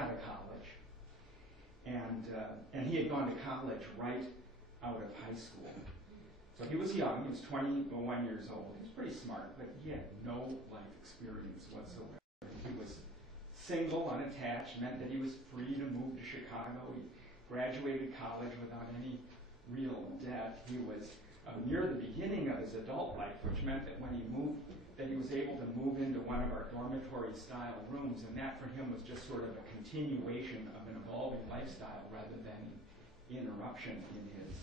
out of college, and he had gone to college right out of high school. So he was young, he was 21 years old. He was pretty smart, but he had no life experience whatsoever. He was single, unattached, meant that he was free to move to Chicago. He graduated college without any real debt. He was near the beginning of his adult life, which meant that when he moved, that he was able to move into one of our dormitory-style rooms, and that for him was just sort of a continuation of an evolving lifestyle rather than an interruption in his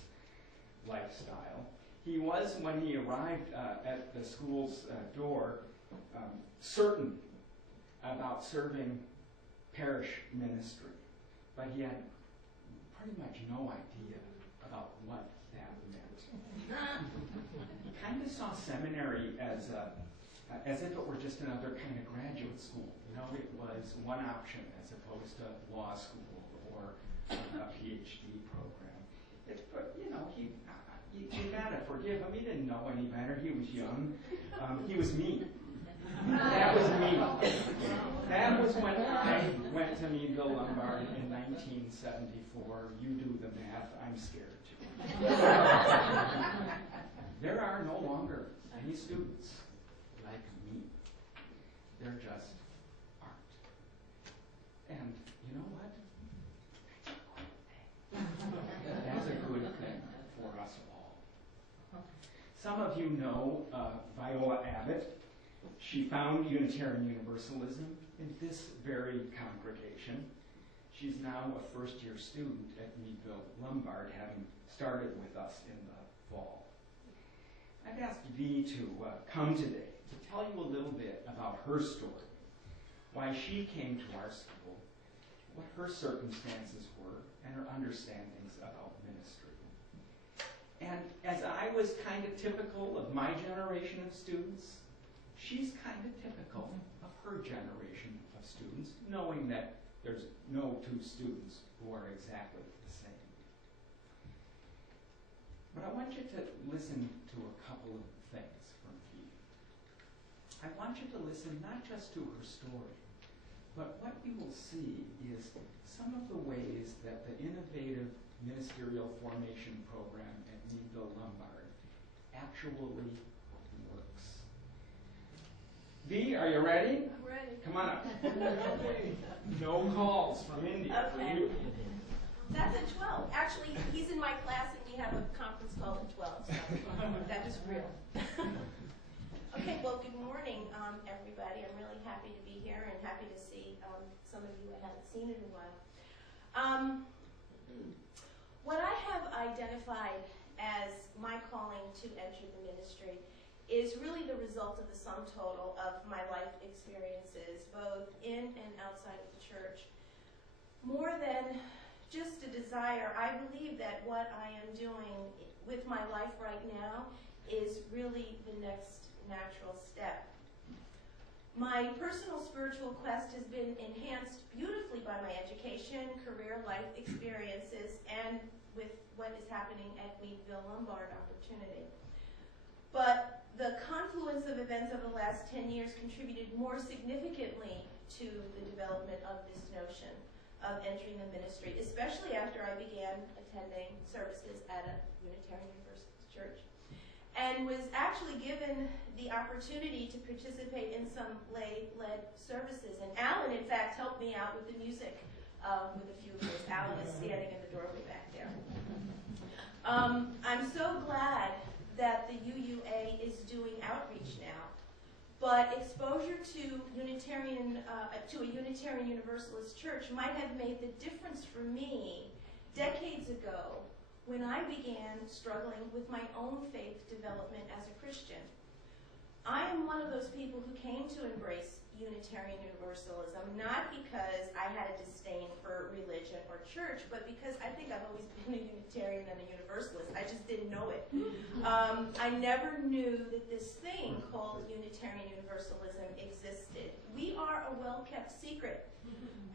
lifestyle. He was, when he arrived at the school's door, certain about serving parish ministry, but he had pretty much no idea about what that meant. He kind of saw seminary as if it were just another kind of graduate school. You know, it was one option as opposed to law school or a PhD program. You know, you gotta forgive him. He didn't know any better. He was young. He was me. That was me. That was when I went to meet Bill Lombard in 1974. You do the math. I'm scared too. There are no longer any students like me. There just aren't. And you know what? That's a good thing for us all. Some of you know Viola Abbott. She found Unitarian Universalism in this very congregation. She's now a first-year student at Meadville Lombard, having started with us in the fall. I've asked Vi to come today to tell you a little bit about her story, why she came to our school, what her circumstances were, and her understandings about ministry. And as I was kind of typical of my generation of students, she's kind of typical of her generation of students, knowing that there's no two students who are exactly the same. But I want you to listen to a couple of things from Vi. I want you to listen not just to her story, but what you will see is some of the ways that the innovative ministerial formation program at Meadville Lombard actually works. Vi, are you ready? I'm ready. Come on up. No calls from India for you. That's at 12. Actually, he's in my class and we have a conference call at 12, so that is real. Okay, well, good morning, everybody. I'm really happy to be here and happy to see some of you I haven't seen in a while. What I have identified as my calling to enter the ministry is really the result of the sum total of my life experiences, both in and outside of the church. More than just a desire, I believe that what I am doing with my life right now is really the next natural step. My personal spiritual quest has been enhanced beautifully by my education, career, life experiences, and with what is happening at Meadville Lombard opportunity. But the confluence of events over the last 10 years contributed more significantly to the development of this notion of entering the ministry, especially after I began attending services at a Unitarian Universalist church, and was actually given the opportunity to participate in some lay-led services. And Alan, in fact, helped me out with the music with a few of those. Alan is standing in the doorway back there. I'm so glad that the UUA is doing outreach now, but exposure to a Unitarian Universalist church might have made the difference for me decades ago when I began struggling with my own faith development as a Christian. I am one of those people who came to embrace Unitarian Universalism, not because I had a disdain for religion or church, but because I think I've always been a Unitarian and a Universalist. I just didn't know it. I never knew that this thing called Unitarian Universalism existed. We are a well-kept secret.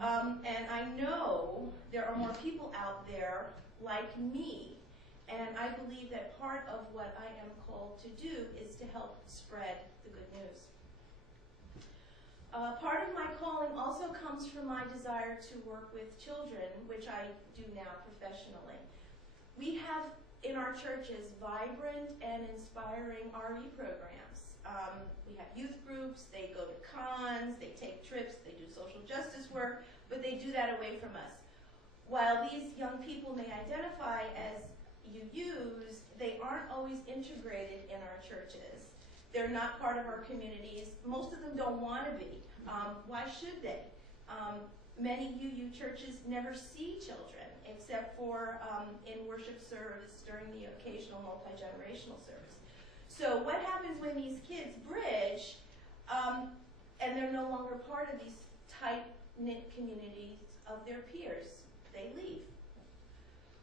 And I know there are more people out there like me, and I believe that part of what I am called to do is to help spread the good news. Part of my calling also comes from my desire to work with children, which I do now professionally. We have in our churches vibrant and inspiring RE programs. We have youth groups, they go to cons, they take trips, they do social justice work, but they do that away from us. While these young people may identify as UUs, they aren't always integrated in our churches. They're not part of our communities. Most of them don't want to be. Why should they? Many UU churches never see children except for in worship service during the occasional multi-generational service. So what happens when these kids bridge and they're no longer part of these tight-knit communities of their peers? They leave.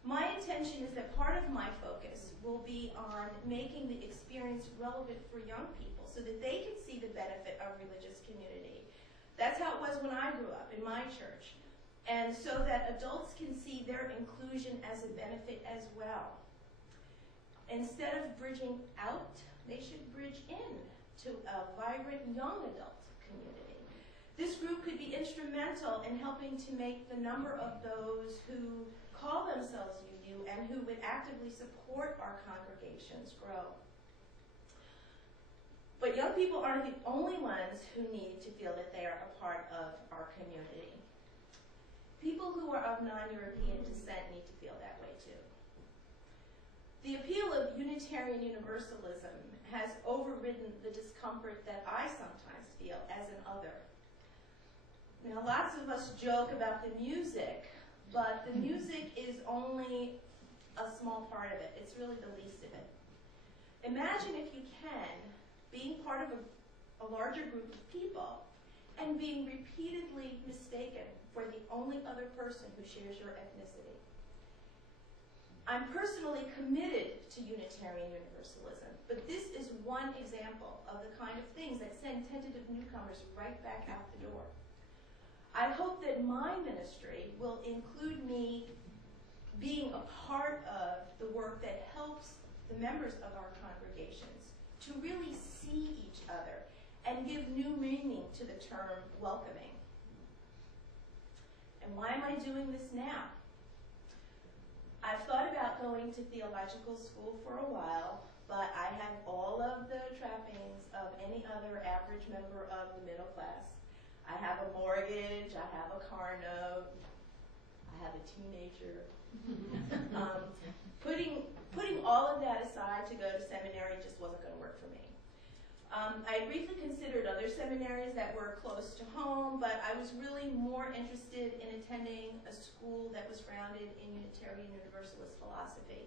My intention is that part of my focus will be on making the experience relevant for young people so that they can see the benefit of religious community. That's how it was when I grew up in my church. And so that adults can see their inclusion as a benefit as well. Instead of bridging out, they should bridge in to a vibrant young adult community. This group could be instrumental in helping to make the number of those who call themselves UU and who would actively support our congregations grow. But young people aren't the only ones who need to feel that they are a part of our community. People who are of non-European descent need to feel that way too. The appeal of Unitarian Universalism has overridden the discomfort that I sometimes feel as an other. Now, lots of us joke about the music, but the music is only a small part of it. It's really the least of it. Imagine, if you can, being part of a larger group of people and being repeatedly mistaken for the only other person who shares your ethnicity. I'm personally committed to Unitarian Universalism, but this is one example of the kind of things that send tentative newcomers right back out the door. I hope that my ministry will include me being a part of the work that helps the members of our congregations to really see each other and give new meaning to the term welcoming. And why am I doing this now? I've thought about going to theological school for a while, but I have all of the trappings of any other average member of the middle class. I have a mortgage, I have a car note, I have a teenager. Putting all of that aside to go to seminary just wasn't going to work for me. I briefly considered other seminaries that were close to home, but I was really more interested in attending a school that was grounded in Unitarian Universalist philosophy.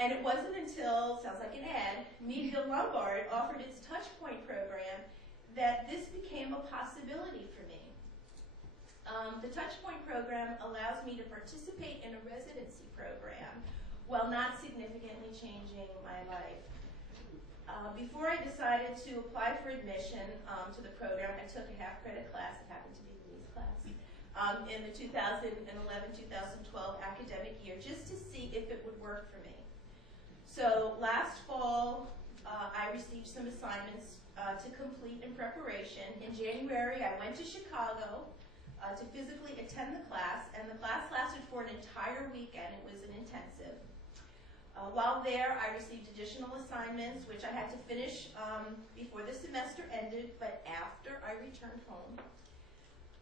And it wasn't until, sounds like an ad, Meadville Lombard offered its Touchpoint program that this became a possibility for me. The Touchpoint program allows me to participate in a residency program while not significantly changing my life. Before I decided to apply for admission to the program, I took a half-credit class, it happened to be Louise' class, in the 2011-2012 academic year, just to see if it would work for me. So last fall, I received some assignments to complete in preparation. In January, I went to Chicago to physically attend the class, and the class lasted for an entire weekend. It was an intensive. While there, I received additional assignments, which I had to finish before the semester ended, but after I returned home.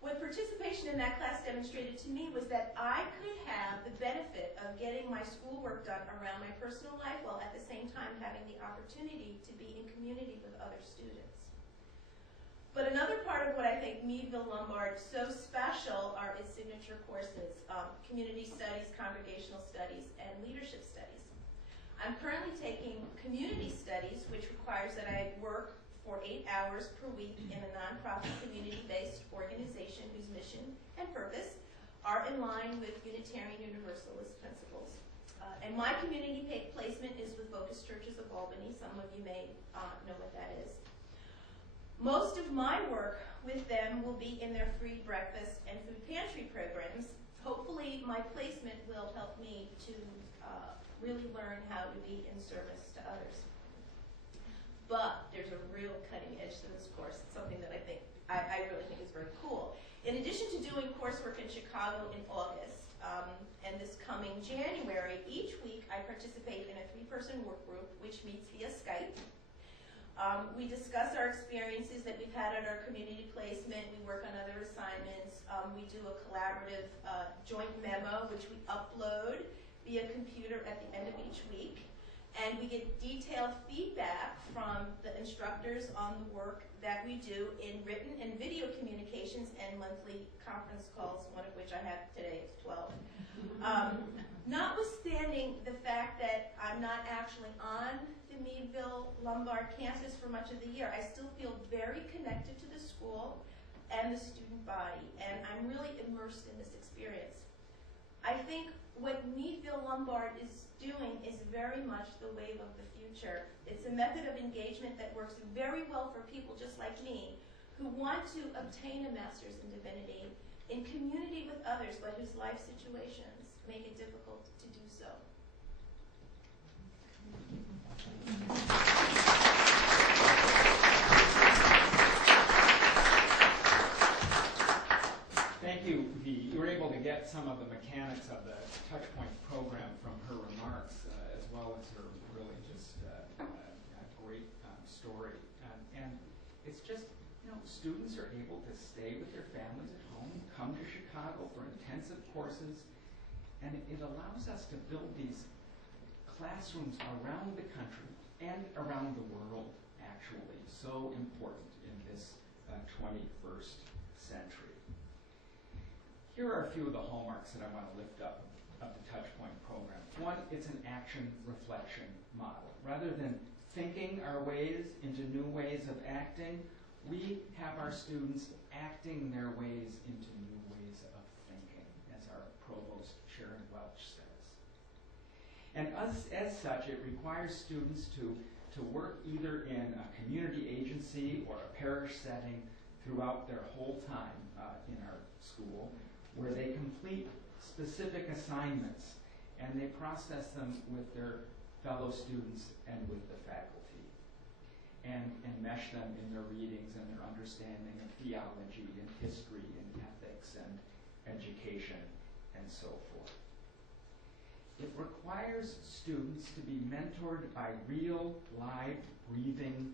What participation in that class demonstrated to me was that I could have the benefit of getting my schoolwork done around my personal life, while at the same time having the opportunity to be in community with other students. But another part of what I think Meadville Lombard is so special are its signature courses, community studies, congregational studies, and leadership studies. I'm currently taking community studies, which requires that I work for 8 hours per week in a nonprofit community-based organization whose mission and purpose are in line with Unitarian Universalist principles. And my community placement is with Focus Churches of Albany. Some of you may know what that is. Most of my work with them will be in their free breakfast and food pantry programs. Hopefully my placement will help me to really learn how to be in service to others. But there's a real cutting edge to this course. It's something that I think I really think is very cool. In addition to doing coursework in Chicago in August, and this coming January, each week I participate in a 3-person work group which meets via Skype. We discuss our experiences that we've had at our community placement. We work on other assignments. We do a collaborative joint memo which we upload via computer at the end of each week. And we get detailed feedback from the instructors on the work that we do in written and video communications and monthly conference calls, one of which I have today, it's 12. Notwithstanding the fact that I'm not actually on the Meadville Lombard campus for much of the year, I still feel very connected to the school and the student body, and I'm really immersed in this experience. I think what Meadville Lombard is doing is very much the wave of the future. It's a method of engagement that works very well for people just like me who want to obtain a master's in divinity in community with others, but whose life situations make it difficult to do so. Thank you, Dee. You were able to get some of the mechanics of the Touchpoint program from her remarks, as well as her really just great story. And it's just, students are able to stay with their families at home, come to Chicago for intensive courses, and it allows us to build these classrooms around the country and around the world, actually, so important in this 21st century. Here are a few of the hallmarks that I want to lift up of the Touchpoint program. One, it's an action reflection model. Rather than thinking our ways into new ways of acting, we have our students acting their ways into new ways of thinking, as our provost, Sharon Welch, says. And as such, it requires students to work either in a community agency or a parish setting throughout their whole time in our school, where they complete specific assignments and they process them with their fellow students and with the faculty, and mesh them in their readings and their understanding of theology and history and ethics and education and so forth. It requires students to be mentored by real, live, breathing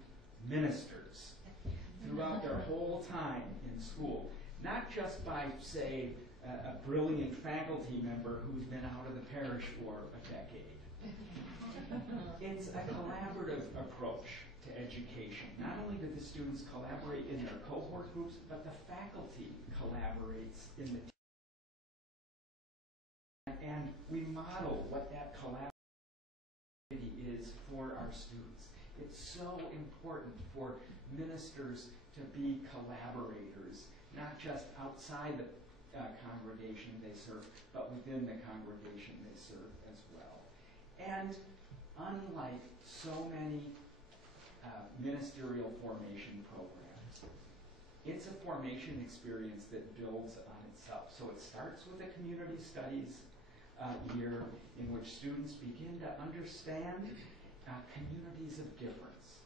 ministers throughout their whole time in school, not just by, say, a brilliant faculty member who's been out of the parish for a decade. It's a collaborative approach to education. Not only do the students collaborate in their cohort groups, but the faculty collaborates in the team. And we model what that collaborativity is for our students. It's so important for ministers to be collaborators, not just outside the congregation they serve, but within the congregation they serve as well. And unlike so many ministerial formation programs, it's a formation experience that builds on itself. So it starts with a community studies year in which students begin to understand communities of difference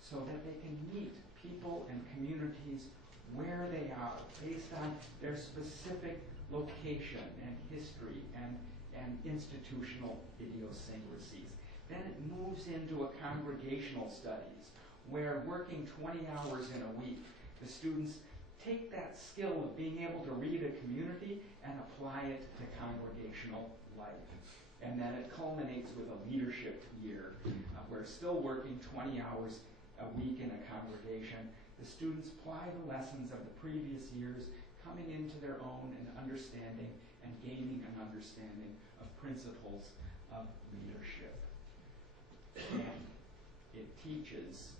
so that they can meet people and communities where they are based on their specific location and history and institutional idiosyncrasies. Then it moves into a congregational studies where working 20 hours in a week, the students take that skill of being able to read a community and apply it to congregational life. And then it culminates with a leadership year where still working 20 hours a week in a congregation, the students apply the lessons of the previous years, coming into their own and understanding and gaining an understanding of principles of leadership. And it teaches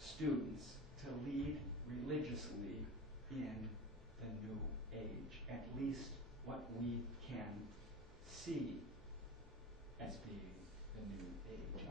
students to lead religiously in the new age, at least what we can see as being the new age.